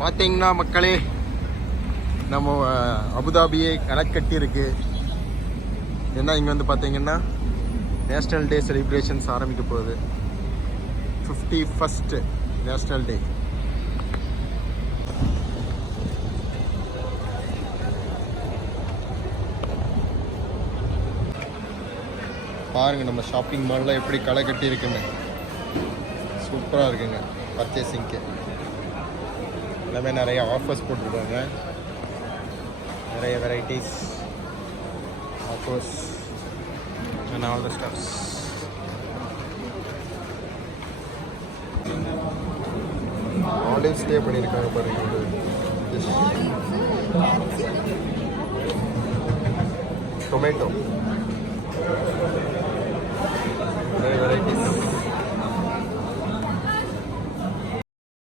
பார்த்தீங்கன்னா மக்களே, நம்ம அபுதாபியே கணக்கட்டி இருக்கு. ஏன்னா இங்கே வந்து பார்த்தீங்கன்னா நேஷ்னல் டே செலிப்ரேஷன்ஸ் ஆரம்பிக்க போகுது. 51st நேஷ்னல் டே. பாருங்க நம்ம ஷாப்பிங் மாலில் எப்படி களை கட்டி இருக்குன்னு. சூப்பராக இருக்குங்க பர்ச்சேசிங்க்கு. எல்லாமே நிறைய ஆஃபர்ஸ் போட்டிருக்காங்க, நிறைய varieties offers and all the stuffs. Olive stay பண்ணியிருக்காங்க பாருங்க. டொமேட்டோ, நிறைய வெரைட்டிஸ்.